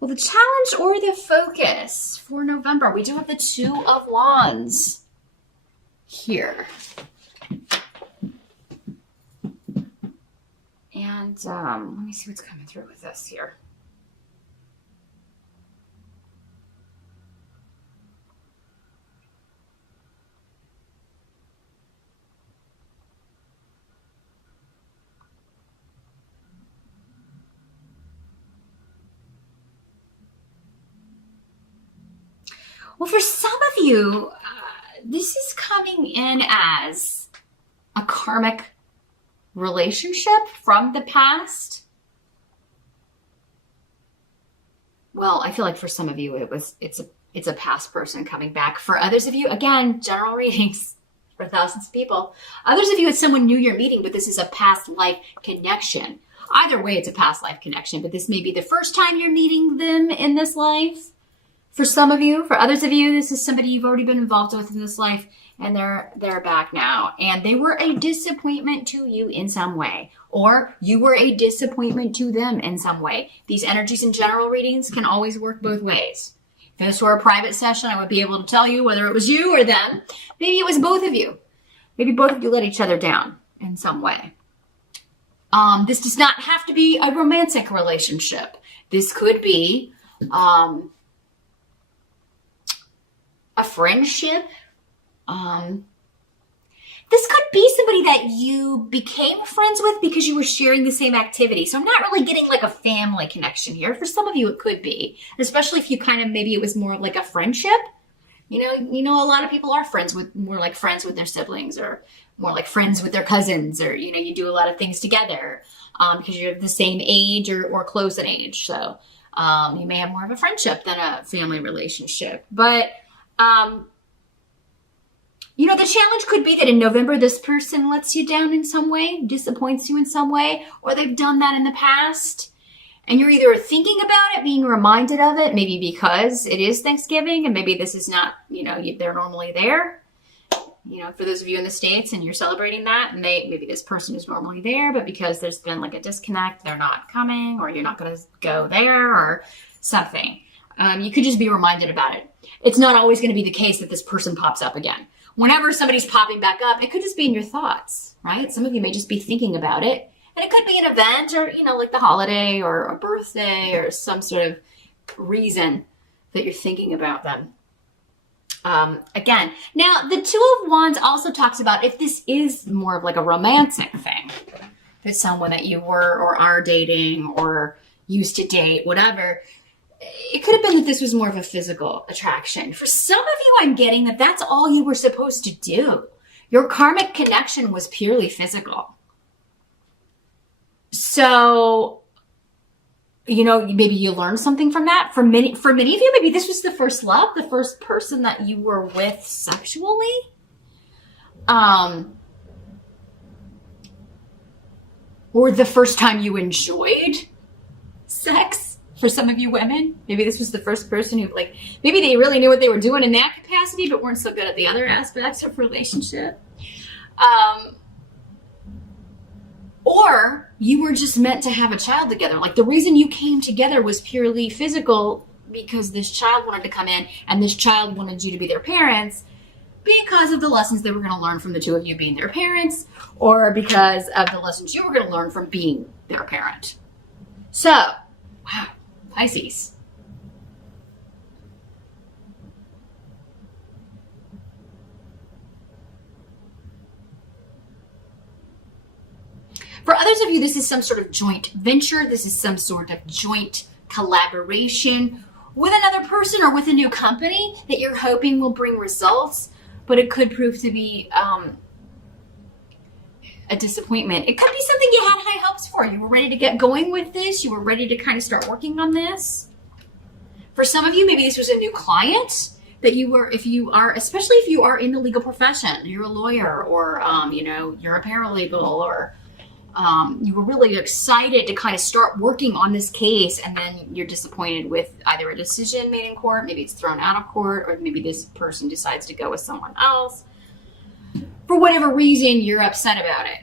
Well, the challenge or the focus for November, we do have the Two of Wands here. And let me see what's coming through with this here. Well, for some of you, this is coming in as a karmic relationship from the past. Well, I feel like for some of you, it's a past person coming back. For others of you, again, general readings for thousands of people. Others of you, it's someone new you're meeting, but this is a past life connection. Either way, it's a past life connection, but this may be the first time you're meeting them in this life. For some of you, for others of you, this is somebody you've already been involved with in this life, and they're back now. And they were a disappointment to you in some way, or you were a disappointment to them in some way. These energies in general readings can always work both ways. If this were a private session, I would be able to tell you whether it was you or them. Maybe it was both of you. Maybe both of you let each other down in some way. This does not have to be a romantic relationship. This could be a friendship. This could be somebody that you became friends with because you were sharing the same activity. So I'm not really getting like a family connection here. For some of you, it could be, especially if you kind of, maybe it was more like a friendship. You know, a lot of people are more like friends with their siblings, or more like friends with their cousins, or, you do a lot of things together because you're the same age or close in age. So you may have more of a friendship than a family relationship. But the challenge could be that in November, this person lets you down in some way, disappoints you in some way, or they've done that in the past. And you're either thinking about it, being reminded of it, maybe because it is Thanksgiving, and maybe this is not, they're normally there. For those of you in the States and you're celebrating that, and maybe this person is normally there, but because there's been like a disconnect, they're not coming, or you're not going to go there, or something. You could just be reminded about it. It's not always going to be the case that this person pops up again. Whenever somebody's popping back up, it could just be in your thoughts, right? Some of you may just be thinking about it. And it could be an event, or, like the holiday or a birthday or some sort of reason that you're thinking about them. Again, now the Two of Wands also talks about if this is more of like a romantic thing. If it's someone that you were or are dating or used to date, whatever. It could have been that this was more of a physical attraction. For some of you, I'm getting that that's all you were supposed to do. Your karmic connection was purely physical. So, maybe you learned something from that. For many of you, maybe this was the first love, the first person that you were with sexually. Or the first time you enjoyed sex. For some of you women, maybe this was the first person who, maybe they really knew what they were doing in that capacity, but weren't so good at the other aspects of relationship. Or you were just meant to have a child together. Like, the reason you came together was purely physical because this child wanted to come in, and this child wanted you to be their parents because of the lessons they were going to learn from the two of you being their parents, or because of the lessons you were going to learn from being their parent. So, wow. Pisces. For others of you, this is some sort of joint venture. This is some sort of joint collaboration with another person or with a new company that you're hoping will bring results, but it could prove to be a disappointment. It could be something you had high hopes for. You were ready to get going with this. You were ready to kind of start working on this. For some of you, maybe this was a new client that you were, especially if you are in the legal profession, you're a lawyer, or, you're a paralegal, or you were really excited to kind of start working on this case, and then you're disappointed with either a decision made in court, maybe it's thrown out of court, or maybe this person decides to go with someone else. For whatever reason, you're upset about it.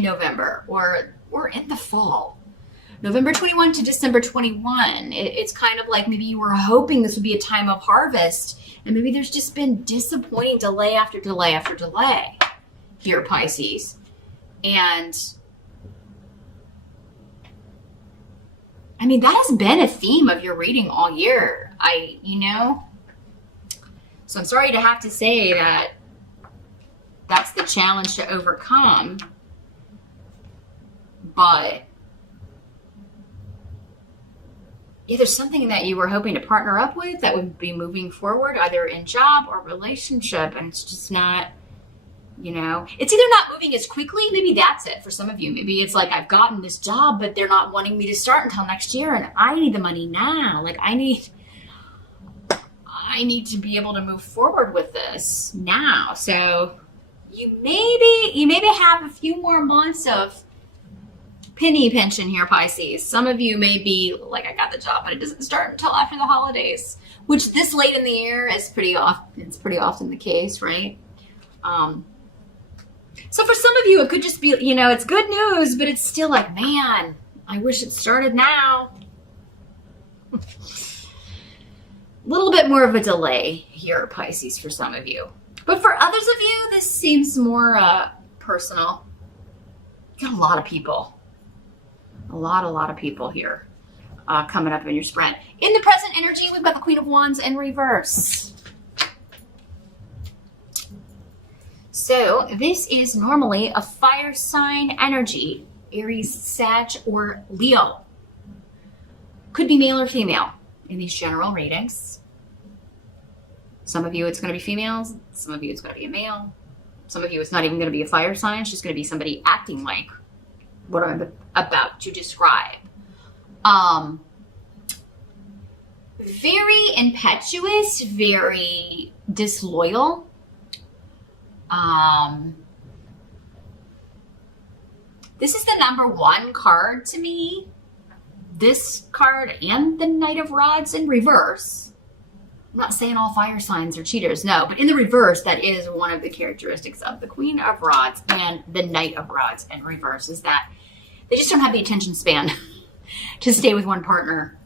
in November or in the fall. November 21 to December 21. It's kind of like maybe you were hoping this would be a time of harvest, and maybe there's just been disappointing delay after delay after delay here, Pisces. And I mean, that has been a theme of your reading all year. So I'm sorry to have to say that that's the challenge to overcome, but yeah, there's something that you were hoping to partner up with that would be moving forward, either in job or relationship, and it's just not, it's either not moving as quickly. Maybe that's it for some of you. Maybe it's like, I've gotten this job, but they're not wanting me to start until next year, and I need the money now. Like, I need to be able to move forward with this now. So you maybe have a few more months of penny pension here, Pisces. Some of you may be like, I got the job, but it doesn't start until after the holidays, which this late in the year is pretty often the case, right? So for some of you, it could just be, it's good news, but it's still like, man, I wish it started now. A little bit more of a delay here, Pisces, for some of you. But for others of you, this seems more personal. You got a lot of people. A lot of people here coming up in your spread. In the present energy, we've got the Queen of Wands in reverse. So this is normally a fire sign energy, Aries, Sag, or Leo. Could be male or female in these general readings. Some of you it's going to be females. Some of you it's going to be a male. Some of you it's not even going to be a fire sign. It's just going to be somebody acting like what I'm about to describe. Very impetuous, very disloyal. This is the number one card to me. This card and the Knight of Rods in reverse. I'm not saying all fire signs are cheaters, no, but in the reverse, that is one of the characteristics of the Queen of Rods and the Knight of Rods in reverse, is that they just don't have the attention span to stay with one partner,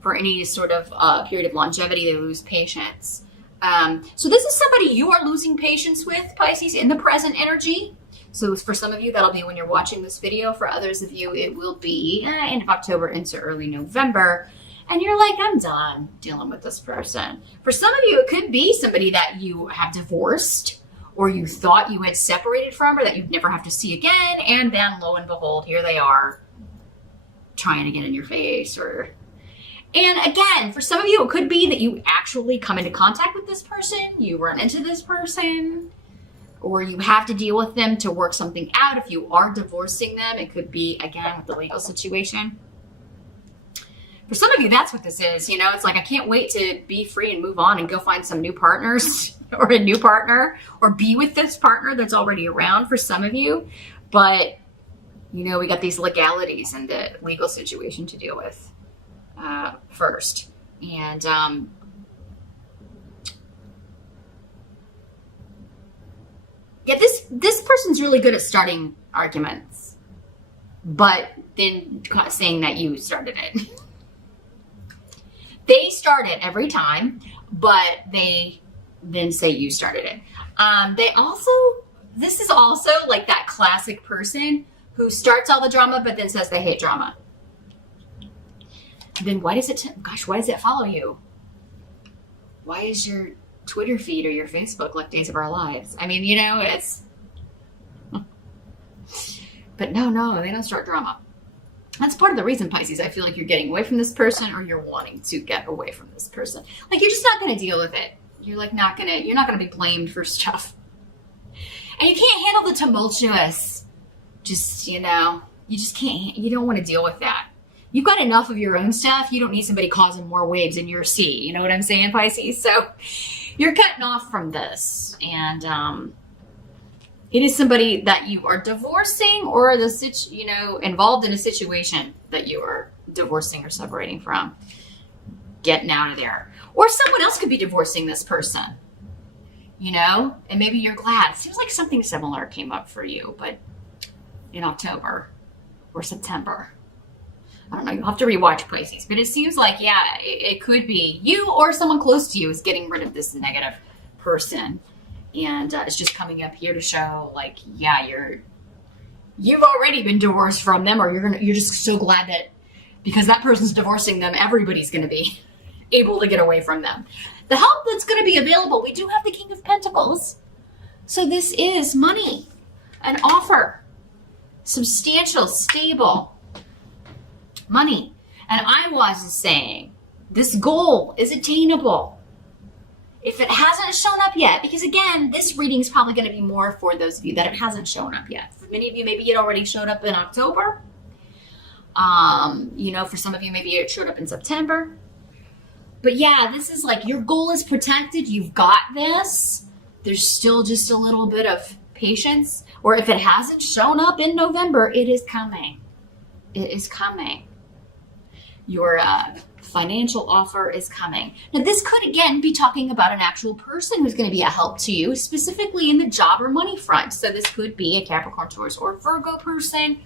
for any sort of period of longevity. They lose patience. So this is somebody you are losing patience with, Pisces, in the present energy. So for some of you, that'll be when you're watching this video. For others of you, it will be end of October into early November. And you're like, I'm done dealing with this person. For some of you, it could be somebody that you have divorced, or you thought you had separated from, or that you'd never have to see again. And then lo and behold, here they are trying to get in your face. And again, for some of you, it could be that you actually come into contact with this person, you run into this person, or you have to deal with them to work something out. If you are divorcing them, it could be, again, with the legal situation. For some of you, that's what this is. It's like, I can't wait to be free and move on and go find some new partners or a new partner, or be with this partner that's already around for some of you. But, we got these legalities and the legal situation to deal with first. And yeah, this person's really good at starting arguments, but then saying that you started it. They start it every time, but they then say you started it. This is also like that classic person who starts all the drama, but then says they hate drama. Then why does it follow you? Why is your Twitter feed or your Facebook like Days of Our Lives? I mean, it's... But no, they don't start drama. That's part of the reason, Pisces, I feel like you're getting away from this person, or you're wanting to get away from this person. Like, you're just not going to deal with it. You're like you're not going to be blamed for stuff. And you can't handle the tumultuous. Just, you just can't, you don't want to deal with that. You've got enough of your own stuff. You don't need somebody causing more waves in your sea. You know what I'm saying, Pisces? So you're cutting off from this. And it is somebody that you are divorcing, or involved in a situation that you are divorcing or separating from. Getting out of there. Or someone else could be divorcing this person. And maybe you're glad. It seems like something similar came up for you, but in October or September. I don't know. You'll have to rewatch Pisces, but it seems like, yeah, it could be you or someone close to you is getting rid of this negative person, and it's just coming up here to show, like, yeah, you've already been divorced from them, or you're just so glad that because that person's divorcing them, everybody's going to be able to get away from them. The help that's going to be available, we do have the King of Pentacles, so this is money, an offer, substantial, stable money. And I was saying this goal is attainable if it hasn't shown up yet, because again, this reading is probably going to be more for those of you that it hasn't shown up yet. For many of you, maybe it already showed up in October. For some of you, maybe it showed up in September. But yeah, this is like your goal is protected. You've got this. There's still just a little bit of patience. Or if it hasn't shown up in November, it is coming. It is coming. Your financial offer is coming. Now, this could, again, be talking about an actual person who's going to be a help to you, specifically in the job or money front. So this could be a Capricorn, Taurus, or Virgo person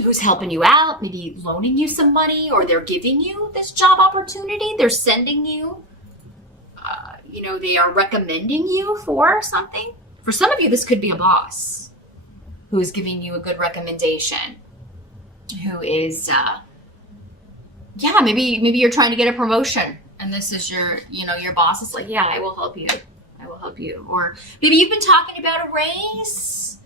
who's helping you out, maybe loaning you some money, or they're giving you this job opportunity. They're sending you, they are recommending you for something. For some of you, this could be a boss who is giving you a good recommendation, who is, maybe you're trying to get a promotion, and this is your boss is like, yeah, I will help you. I will help you. Or maybe you've been talking about a raise,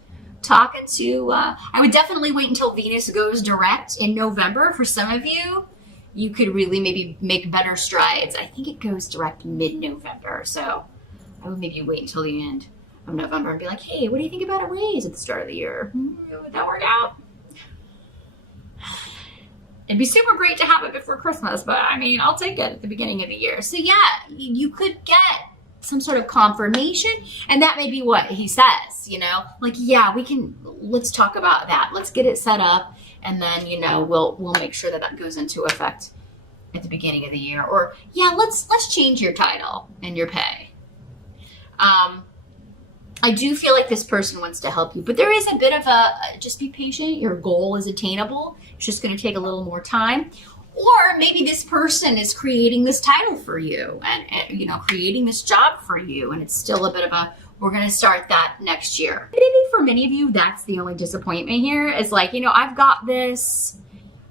I would definitely wait until Venus goes direct in November. For some of you, you could really maybe make better strides. I think it goes direct mid-November, so I would maybe wait until the end of November and be like, hey, what do you think about a raise at the start of the year? Would that work out? It'd be super great to have it before Christmas, but I mean, I'll take it at the beginning of the year. So yeah, you could get some sort of confirmation, and that may be what he says, like, yeah, let's talk about that. Let's get it set up, and then, we'll make sure that goes into effect at the beginning of the year. Or yeah, let's change your title and your pay. I do feel like this person wants to help you, but there is a bit of just be patient. Your goal is attainable. It's just going to take a little more time. Or maybe this person is creating this title for you and creating this job for you. And it's still a bit of we're going to start that next year. Maybe for many of you, that's the only disappointment here is like, I've got this.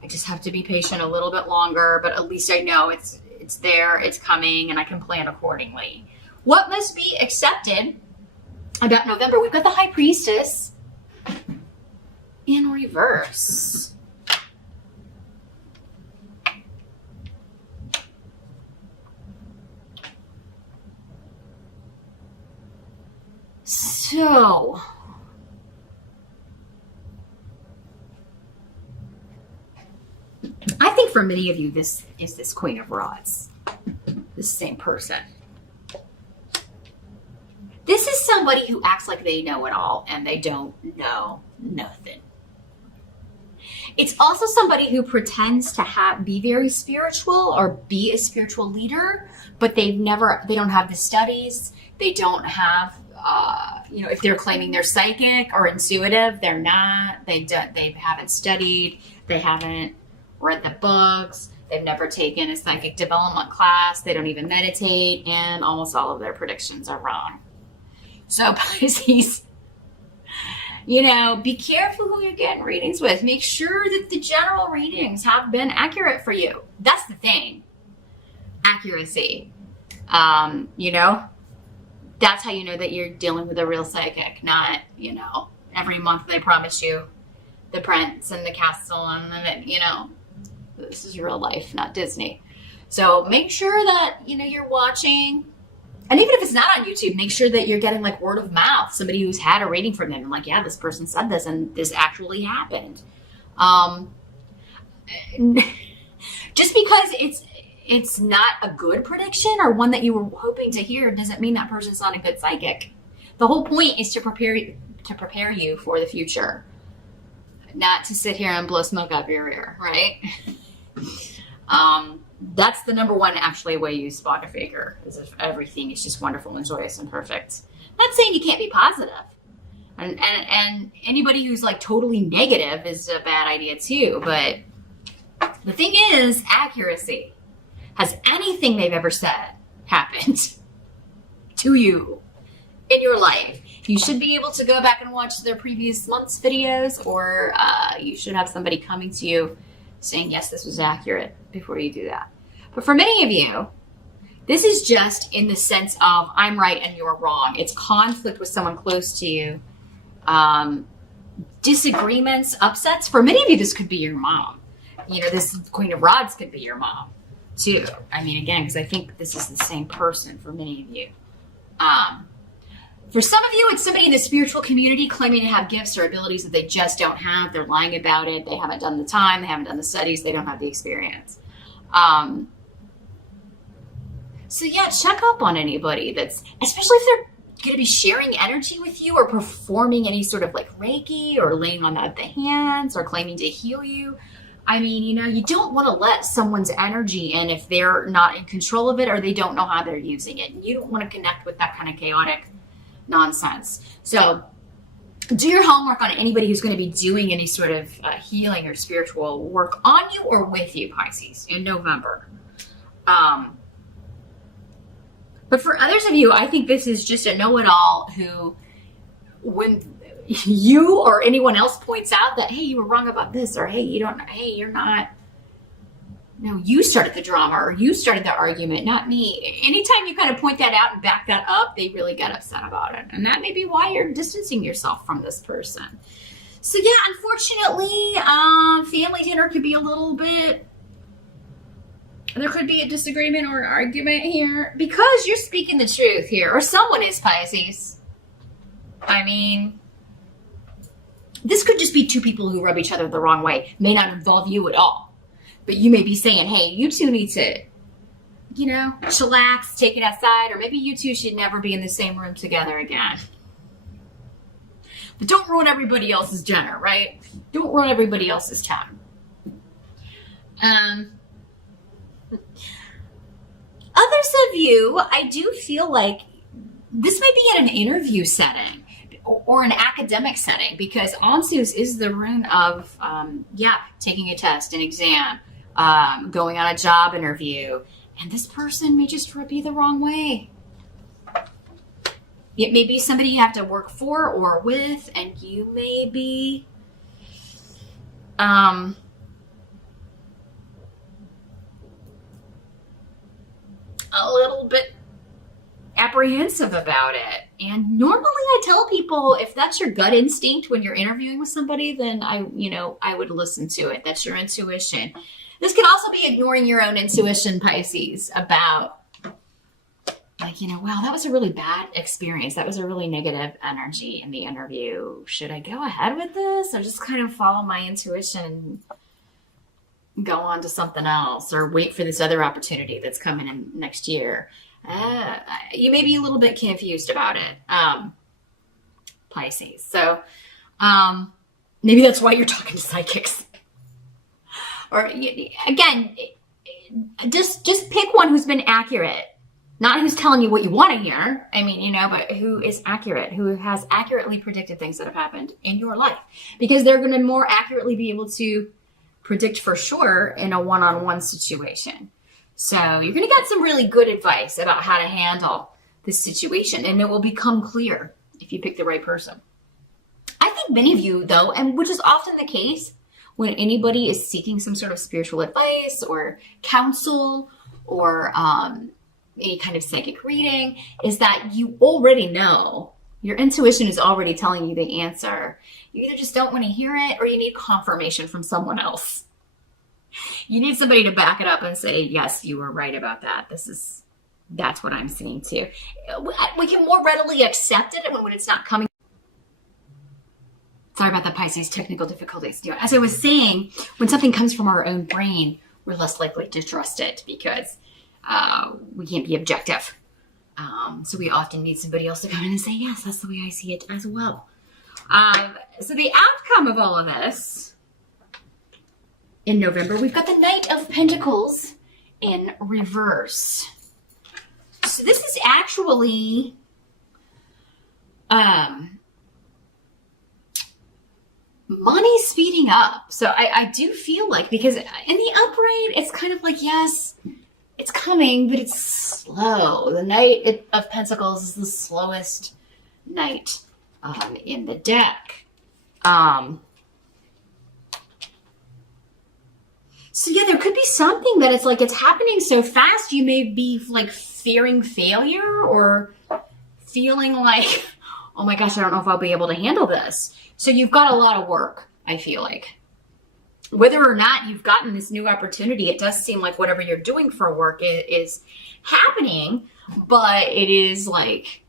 I just have to be patient a little bit longer, but at least I know it's there, it's coming, and I can plan accordingly. What must be accepted about November? We've got the High Priestess in reverse. So, I think for many of you, this is this Queen of Rods, this same person. This is somebody who acts like they know it all and they don't know nothing. It's also somebody who pretends to be very spiritual or be a spiritual leader, but they don't have the studies. They don't have, if they're claiming they're psychic or intuitive, they're not. They haven't studied. They haven't read the books. They've never taken a psychic development class. They don't even meditate, and almost all of their predictions are wrong. So Pisces, be careful who you're getting readings with. Make sure that the general readings have been accurate for you. That's the thing. Accuracy. That's how you know that you're dealing with a real psychic, not, every month they promise you the prince and the castle and, this is real life, not Disney. So make sure that, you're watching. And even if it's not on YouTube, make sure that you're getting like word of mouth, somebody who's had a reading from them. And like, yeah, this person said this and this actually happened. Just because it's not a good prediction or one that you were hoping to hear doesn't mean that person's not a good psychic. The whole point is to prepare you for the future, not to sit here and blow smoke up your ear, right? That's the number one actually way you spot a faker, is if everything is just wonderful and joyous and perfect. Not saying you can't be positive. And anybody who's like totally negative is a bad idea too. But the thing is, accuracy. Has anything they've ever said happened to you in your life? You should be able to go back and watch their previous month's videos, or you should have somebody coming to you saying, yes, this was accurate before you do that. But for many of you, this is just in the sense of I'm right and you're wrong. It's conflict with someone close to you. Disagreements, upsets. For many of you, this could be your mom. You know, this Queen of Rods could be your mom too. I mean, again, because I think this is the same person for many of you. For some of you, it's somebody in the spiritual community claiming to have gifts or abilities that they just don't have. They're lying about it. They haven't done the time. They haven't done the studies. They don't have the experience. So yeah, check up on anybody that's, especially if they're going to be sharing energy with you or performing any sort of like Reiki or laying on the hands or claiming to heal you. I mean, you know, you don't want to let someone's energy in if they're not in control of it or they don't know how they're using it. You don't want to connect with that kind of chaotic nonsense. So do your homework on anybody who's going to be doing any sort of healing or spiritual work on you or with you, Pisces, in November. But for others of you, I think this is just a know-it-all who, when you or anyone else points out that, hey, you were wrong about this, or hey, you're not, no, you started the drama or you started the argument, not me. Anytime you kind of point that out and back that up, they really get upset about it. And that may be why you're distancing yourself from this person. So yeah, unfortunately, family dinner could be a little bit, there could be a disagreement or an argument here because you're speaking the truth here, or someone is, Pisces. I mean, this could just be two people who rub each other the wrong way. May not involve you at all. But you may be saying, hey, you two need to, you know, chillax, take it outside, or maybe you two should never be in the same room together again. But don't ruin everybody else's dinner, right? Don't ruin everybody else's time. Others of you, I do feel like this may be in an interview setting or an academic setting, because Ansus is the rune of, taking a test, an exam, going on a job interview, and this person may just rub you the wrong way. It may be somebody you have to work for or with, and you may be, a little bit apprehensive about it. And normally I tell people, if that's your gut instinct when you're interviewing with somebody, then I would listen to it. That's your intuition. This can also be ignoring your own intuition, Pisces, about like, wow, that was a really bad experience. That was a really negative energy in the interview. Should I go ahead with this or just kind of follow my intuition and go on to something else, or wait for this other opportunity that's coming in next year? You may be a little bit confused about it, Pisces. So maybe that's why you're talking to psychics. Or again, just pick one who's been accurate. Not who's telling you what you want to hear. I mean, but who is accurate, who has accurately predicted things that have happened in your life. Because they're going to more accurately be able to predict for sure in a one-on-one situation. So you're going to get some really good advice about how to handle this situation, and it will become clear if you pick the right person. I think many of you, though, and which is often the case when anybody is seeking some sort of spiritual advice or counsel or any kind of psychic reading, is that you already know. Your intuition is already telling you the answer. You either just don't want to hear it, or you need confirmation from someone else. You need somebody to back it up and say, yes, you were right about that. That's what I'm seeing too. We can more readily accept it when it's not coming. Sorry about the Pisces technical difficulties. As I was saying, when something comes from our own brain, we're less likely to trust it because we can't be objective. So we often need somebody else to come in and say, yes, that's the way I see it as well. So the outcome of all of this, in November, we've got the Knight of Pentacles in reverse. So this is actually money speeding up. So I do feel like, because in the upright, it's kind of like, yes, it's coming, but it's slow. The Knight of Pentacles is the slowest knight in the deck. So yeah, there could be something that it's like it's happening so fast you may be like fearing failure or feeling like, oh my gosh, I don't know if I'll be able to handle this. So you've got a lot of work, I feel like. Whether or not you've gotten this new opportunity, it does seem like whatever you're doing for work is happening, but it is like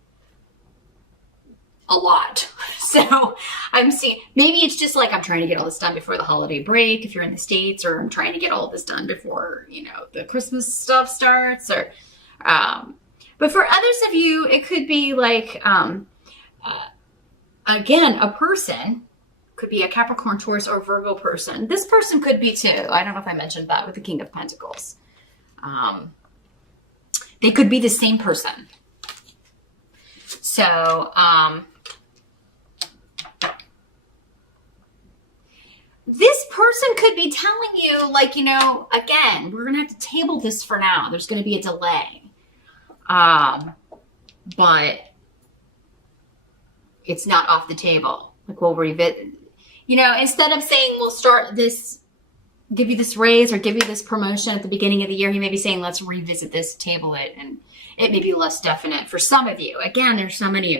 a lot. So I'm seeing, maybe it's just like I'm trying to get all this done before the holiday break if you're in the States, or I'm trying to get all this done before, you know, the Christmas stuff starts, or but for others of you, it could be like again, a person could be a Capricorn, Taurus, or Virgo person. This person could be too. I don't know if I mentioned that with the King of Pentacles. They could be the same person. So, this person could be telling you, like, you know, again, we're going to have to table this for now. There's going to be a delay. But it's not off the table. Like, we'll revisit, you know, instead of saying we'll start this, give you this raise or give you this promotion at the beginning of the year, he may be saying, let's revisit this, table it, and it may be less definite for some of you. Again, there's so many